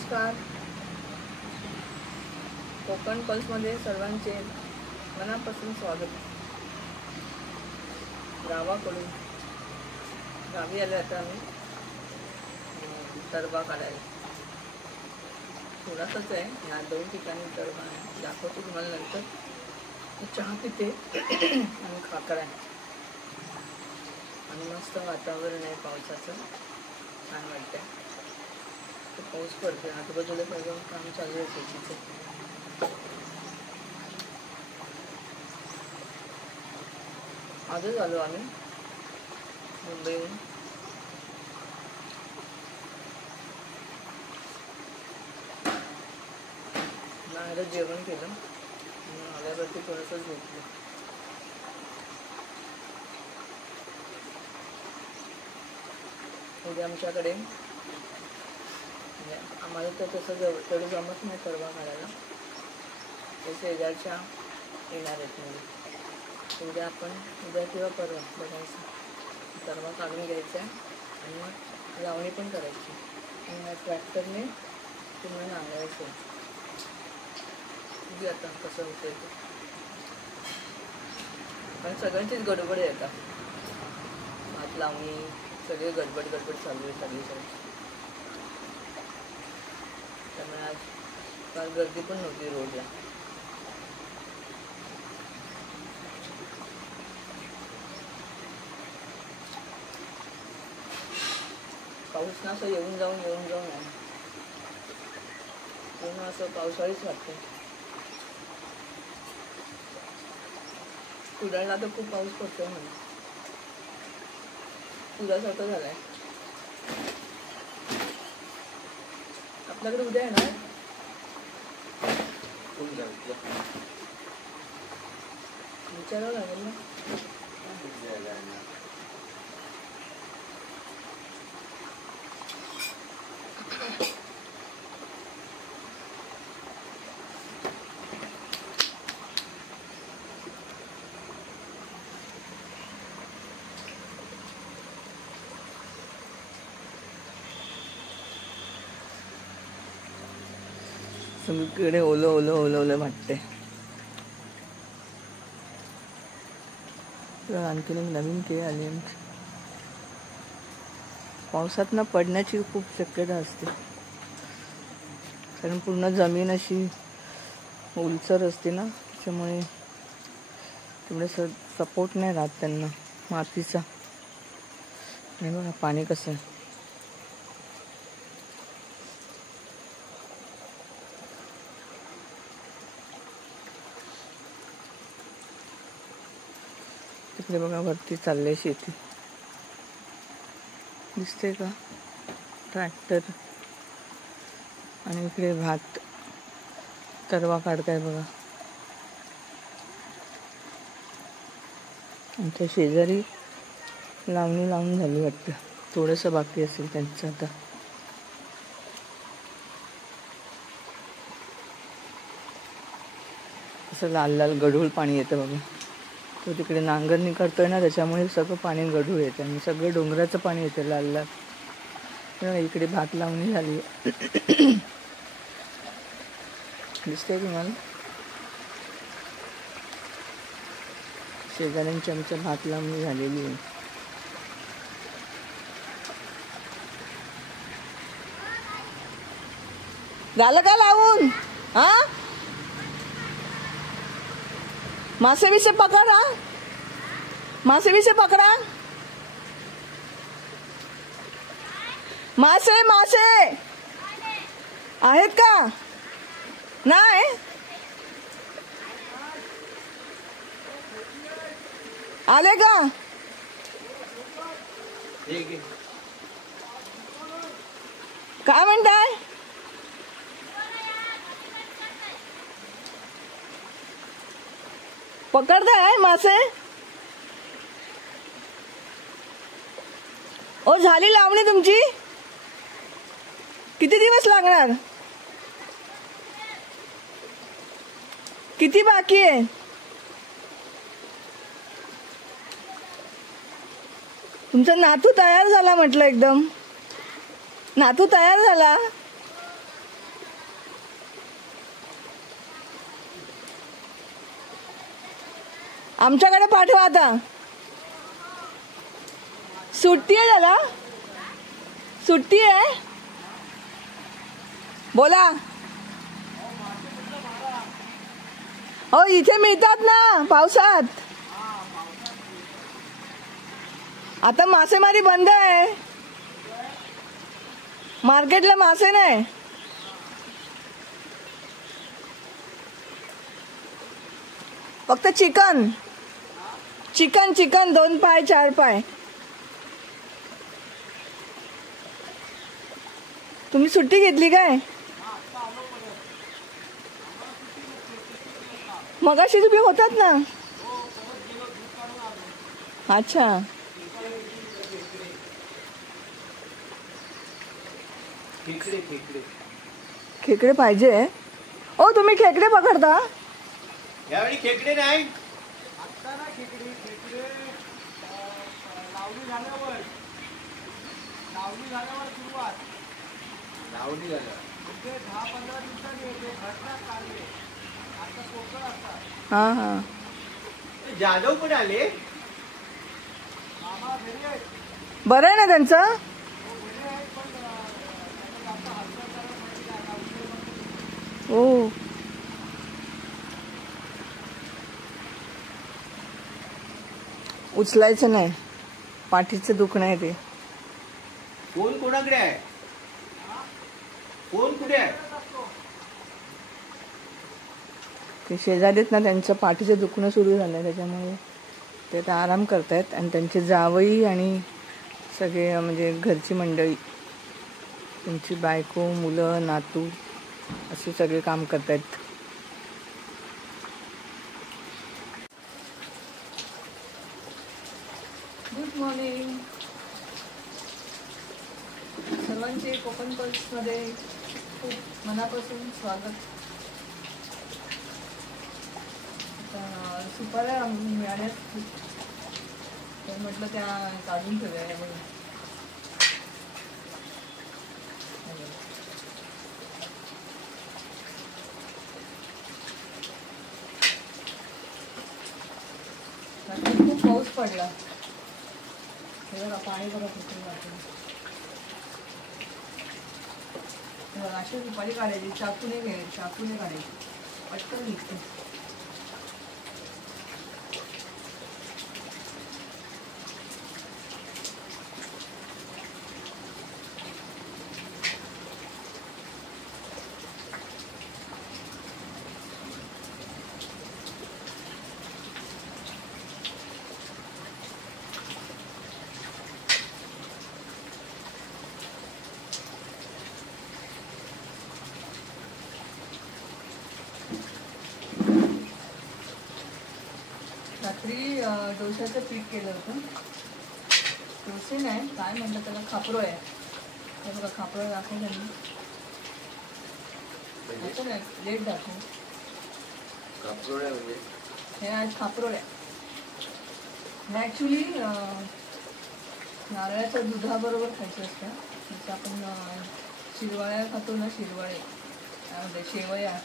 नमस्कार. कोकण पल्समध्ये सर्वांचे मनापासून स्वागत. गावाकडून गावी आले आता आम्ही तरवा काढायला. थोडासाच आहे, ह्या 2 ठिकाणी तरवा आहे, दाखवतो तुम्हाला नंतर. चहा पिते आणि खाकर आहे आणि मस्त वातावरण आहे पावसाचं, छान वाटतंय. पाऊस पडते, आजूबाजूला सगळं काम चालू आहे शेतीचं. आजच आलो आम्ही मुंबईहून. बाहेरच जेवण केलं, आल्यावरती थोडंसं झोपलं. उद्या आमच्याकडे आम्हाला तर तसं तेवढं जमत नाही तरवा काढायला. ते शेजारच्या येणार आहेत म्हणजे उद्या आपण उद्या किंवा परवा बघायचं, तरवा काढून घ्यायचा आहे आणि मग लावणी पण करायची आणि ह्या ट्रॅक्टरने पूर्ण नांगरायचं. बघूया आता कसं होतं ते. पण सगळ्यांचीच गडबड आहे आता, भात लावणी सगळे गडबड चालू आहे सगळीकडे. त्यामुळे आज फार गर्दी पण नव्हती रोडला. पाऊस ना असं येऊन जाऊन आहे, पूर्ण असं पावसाळीच वाटते. कुडाळला तर खूप पाऊस पडतोय म्हणून पुरासारखं झालंय. आपल्याकडे उद्या येणार विचारावं लागेल ना. सगळीकडे ओलं वाटते. आणखीन एक नवीन केळ आली. पावसात ना पडण्याची खूप शक्यता असते, कारण पूर्ण जमीन अशी ओलसर असते ना, त्याच्यामुळे तेवढे सपोर्ट नाही राहत त्यांना मातीचा. आणि बघा पाणी कसं आहे. तिकडे बघा वरती चाललंय शेती, दिसते का ट्रॅक्टर. आणि इकडे भात तरवा काढताय बघा. आमच्या शेजारी लावणी लावून झाली वाटतं, थोडंसं बाकी असेल त्यांचं आता. असं लाल लाल गढूळ पाणी येतं बघा. तो तिकडे नांगरणी करतोय ना, त्याच्यामुळे सगळं पाणी गढूळ येतं आणि सगळं डोंगराचं पाणी येतं लाल लाल. इकडे भात लावणी झाली दिसते तुम्हाला. शेजाऱ्यांची आमच्या भात लावणी झालेली आहे. झालं का लावून? हा, मासे बिसे पकडा, मासे बिसे पकडा. मासे मासे आहेत का? नाही आले का? काय म्हणताय? पकडताय मासे? ओ झाली लावणी तुमची? किती दिवस लागणार? किती बाकी आहे? तुमचा नातू तयार झाला म्हटलं, एकदम नातू तयार झाला. आमच्याकडे पाठवा आता. सुट्टी आहे त्याला, सुट्टी आहे. बोला. हो इथे मिळतात ना पावसात. आता मासेमारी बंद आहे, मार्केटला मासे नाही. फक्त चिकन चिकन चिकन 2 पाय 4 पाय. तुम्ही सुट्टी घेतली काय? मगाशी तुम्ही होतात ना. अच्छा. खेकडे पाहिजे. ओ तुम्ही खेकडे पकडता? यावेळी खेकडे नाही. लावणी झाल्यावर हा हा. जाधव पण आले. बरं आहे ना त्यांचं. ओ उचलायचं नाही, पाठीचं दुखणं आहे ते. फोन कोणाकडे आहे? फोन कुठे आहे? ते शेजारीत ना, त्यांचं पाठीचं दुखणं सुरू झालं, त्याच्यामुळे ते आता आराम करतायत. आणि त्यांचे जावई आणि सगळे म्हणजे घरची मंडळी, त्यांची बायको, मुलं, नातू असे सगळे काम करतायत. गुड मॉर्निंग सर्वांचे. कोकण पल्समध्ये खूप मनापासून स्वागत. आता सुपाऱ्या मिळाल्यात, तर म्हटलं त्या काढून ठेवूया. खूप पाऊस पडला, हे बघा पाणी बघा कुठून जातं. अशी सुपारी काढायची, चाकूने घ्यायची, चाकूने काढायची, पटकन निघते. रात्री डोश्याचं पीठ केलं होतं. डोसे नाही, काय म्हणतात त्याला, खापरोळ आहे. हे बघा खापरोळ दाखवून त्यांनी लेट दाखवू. म्हणजे हे आज खापरोळ आहे. हे ॲक्च्युली नारळाच्या दुधाबरोबर खायचं असतं. जसं आपण शिरवाळ्या खातो ना, शिरवाळे त्यामध्ये शेवया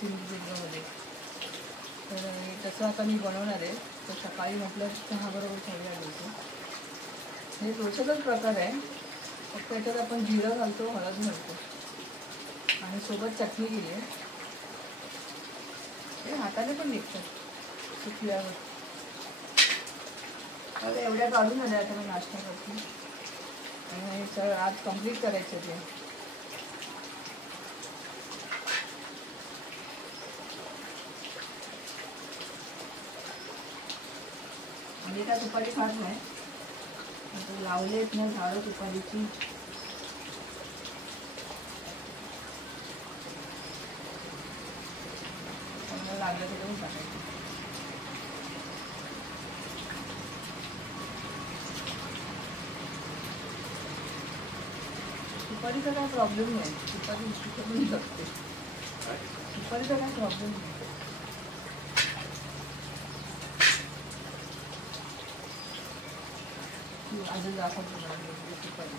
सिंधुदुर्गमध्ये, तर तसं आता मी बनवणार आहे. तर सकाळी म्हटलं चहाबरोबर खायला डोसे. हे डोशाचाच प्रकार आहे, फक्त याच्यात आपण जिरं घालतो, हळद घालतो आणि सोबत चटणी केली आहे. हे हाताने पण निघतात सुकल्यावर. आता एवढ्या काढून आल्या, आता मी नाश्ता करते आणि सर आज कम्प्लीट करायचं ते. म्हणजे त्या सुपारी खात नाही, लावलेत ना झाडं सुपारीची. चांगलं लागलं तर देऊन टाकायचं. सुपारीचा काय प्रॉब्लेम नाही, सुपारी पण शकते. सुपारीचा काय प्रॉब्लेम नाही. अजून दाखवतो सुपारी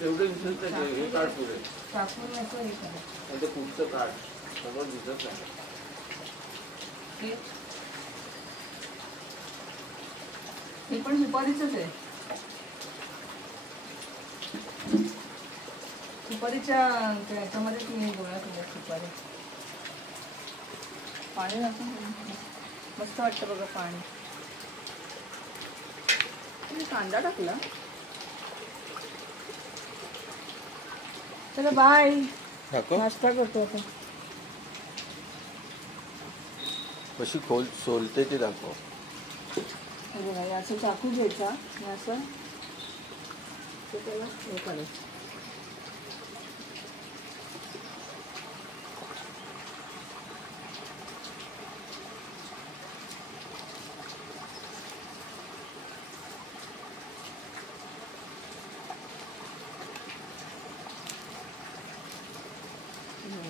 तेवढं दिसत नाही. हे काढ पुढे, टाकून असं हे करायचं. पुढचं काढ, समोर दिसत नाही. हे पण सुपारीचंच आहे. सुपारीच्या त्याच्यामध्येच मी गोळा केला सुपारी. पाणी टाकून मस्त वाटतं बघा पाणी. मी कांदा टाकला. चला बाय. नाश्ता करतो आता. कशी खोल सोलते ते दाखव. हे बघा, हे असं चाकू घ्यायचा आणि असं ते त्याला हे करायचं.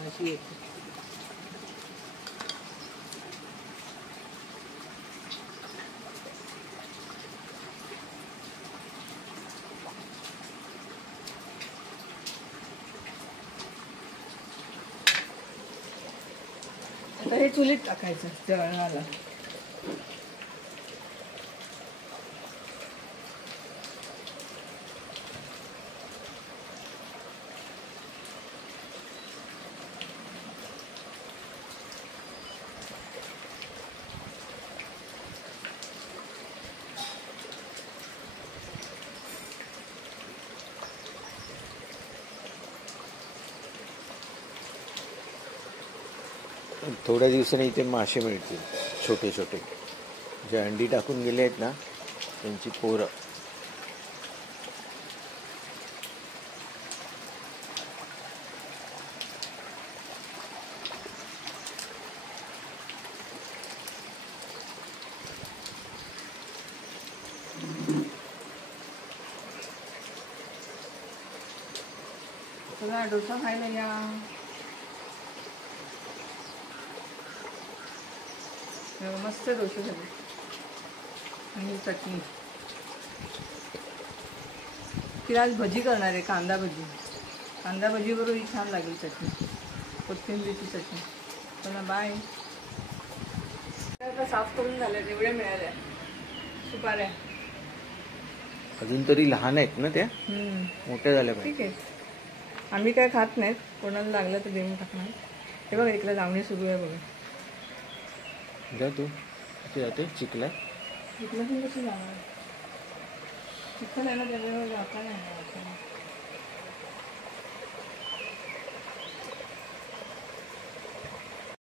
अशी येते. आता हे चुलीत टाकायचं जळणाला. थोड्या दिवसांनी इथे मासे मिळतील छोटे छोटे. जे अंडी टाकून गेले आहेत ना त्यांची पोरं. चला डोसा खायला या. मस्त डोसे झाले आणि चटणी. तिला आज भजी करणार आहे, कांदा भजी. कांदा भजी बरोबर ही छान लागेल चटणी, कोथिंबीरची चटणी. चला बाय. आता साफ करून झाल्या, एवढ्या मिळाल्या सुपाऱ्या. अजून तरी लहान आहेत ना त्या, मोठ्या झाल्या पाहिजे. ठीक आहे. आम्ही काय खात नाहीत, कोणाला लागलं तर देऊन टाकणार. हे बघा इकडे लावणी सुरू आहे बघा. जा तू ते जाते चिखला. चिखला पण कसं जाणार? चिखल आहे ना त्याच्यावर जाता नाही.